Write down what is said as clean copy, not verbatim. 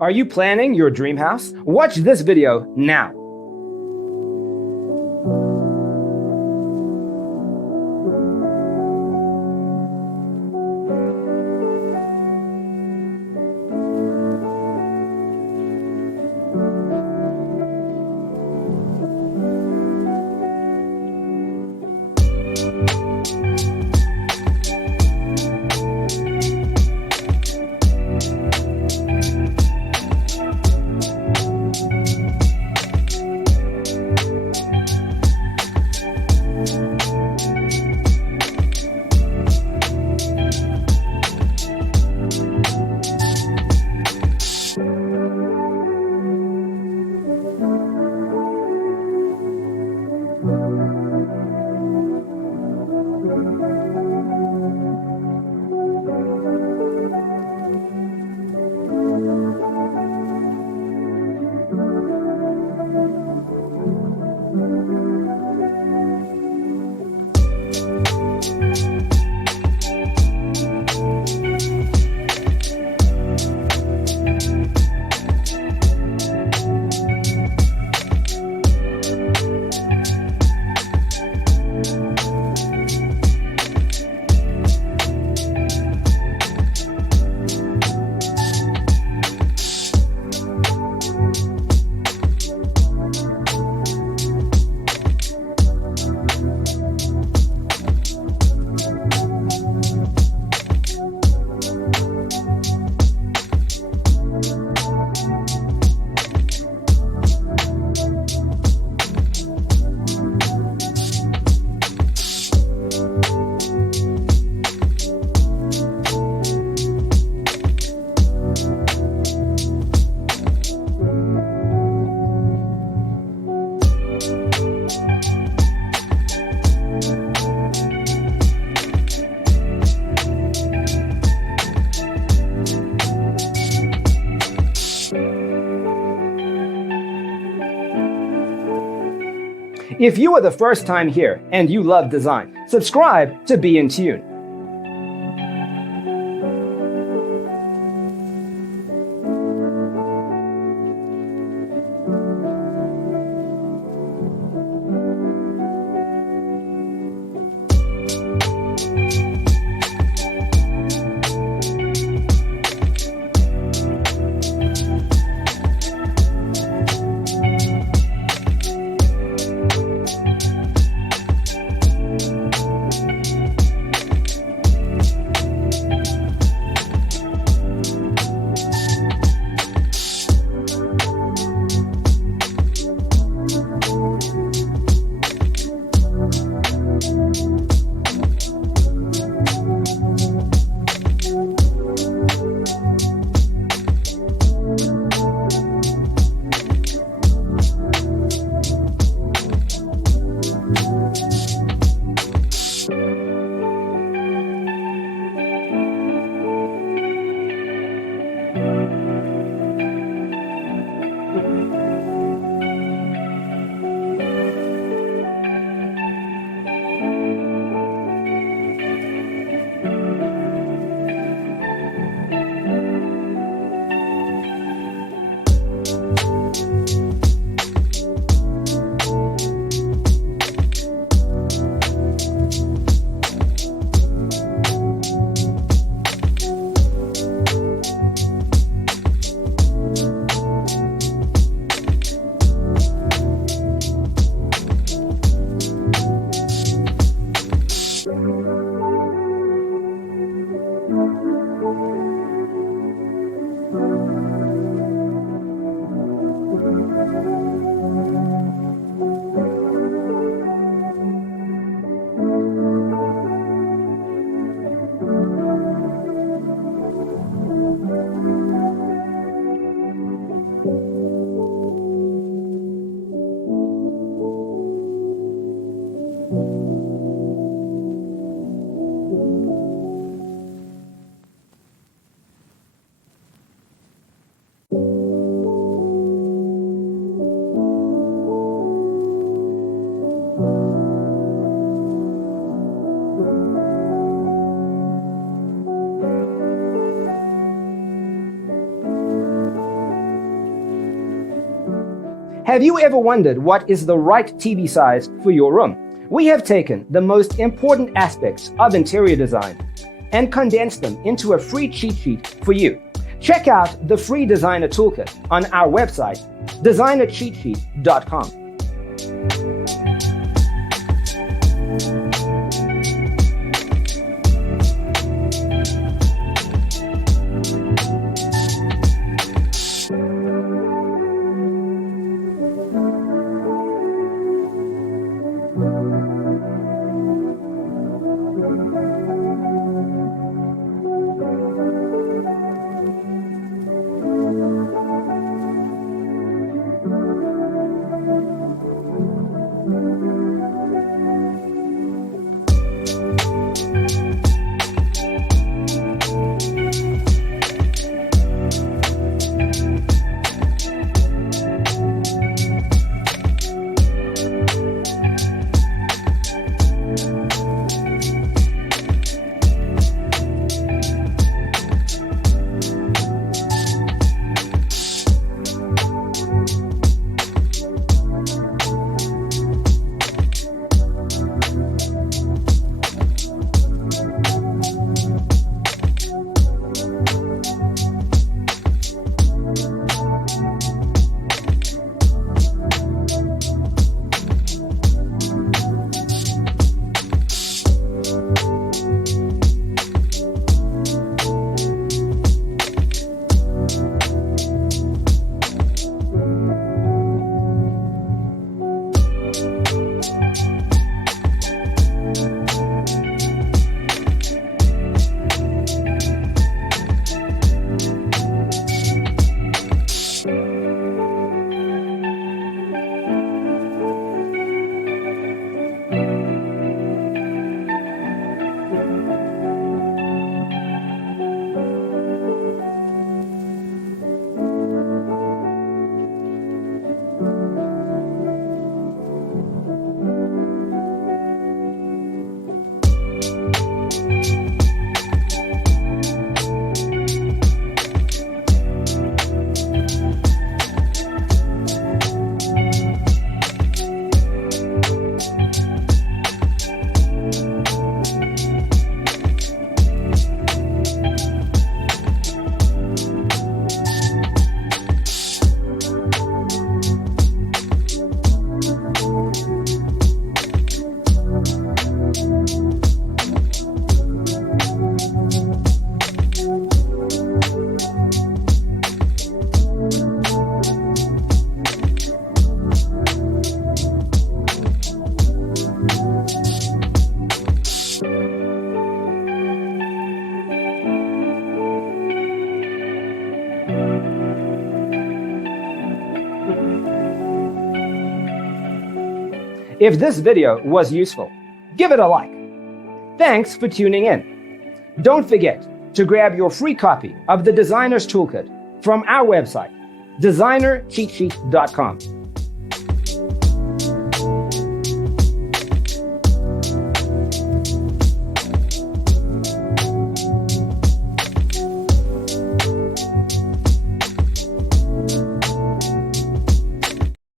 Are you planning your dream house? Watch this video now. If you are the first time here and you love design, subscribe to Be in Tune. Have you ever wondered what is the right TV size for your room? We have taken the most important aspects of interior design and condensed them into a free cheat sheet for you. Check out the free designer toolkit on our website, designercheatsheet.com. If this video was useful, give it a like. Thanks for tuning in. Don't forget to grab your free copy of the Designer's Toolkit from our website, designercheatsheet.com.